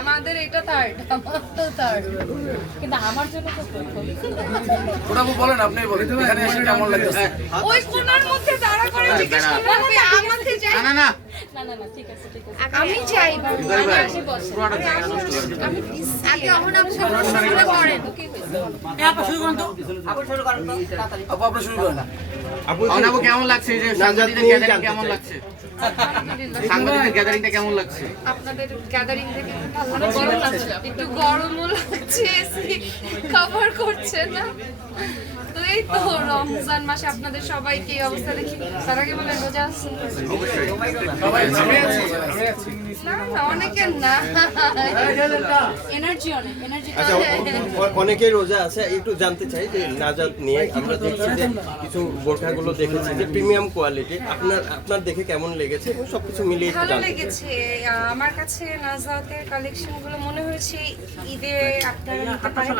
আমাদের এটা থার্ড, কিন্তু আমার জন্য তো ওটা বলেন, আপনি বলেন এখানে এসে কেমন লাগছে? ওই কোণার মধ্যে দাঁড়া করে জিজ্ঞেস করতে হবে আমাকে যাই। না না না না না না ঠিক আছে ঠিক আছে আমি যাই আমি আসি বসে আমি আগে অহনা শুরু করেন কি হইছে আপু শুরু করেন তো। আপু আপনি শুরু করেন। আপু কেমন লাগছে, এই যে সাংবাদিকদের গ্যাদারিং কেমন লাগছে? সাংবাদিকদের গ্যাদারিংটা কেমন লাগছে? আপনাদের গ্যাদারিং থেকে ভালো লাগছে, একটু গরমও লাগছে, এসি কভার করছে না। তো এই তো রমজান মাসে আপনাদের সবাইকে এই অবস্থা দেখি, তার আগে বলেন রোজা আছে? অবশ্যই না না অনেকের না, এনার্জি অনেক এনার্জি। আচ্ছা, অনেকেই রোজা আছে, একটু জানতে চাই যে নাজাত নিয়ে আমরা দেখছি যে কিছু বোরখাগুলো দেখেছি যে প্রিমিয়াম কোয়ালিটি, আপনার দেখে কেমন লেগেছে এবং সবকিছু মিলিয়ে একটু ভালো জানতে চাই। লেগেছে আমার কাছে নাজাতের কালেকশনগুলো মনে হয়েছে ঈদে আপনারা নিতে পারেন,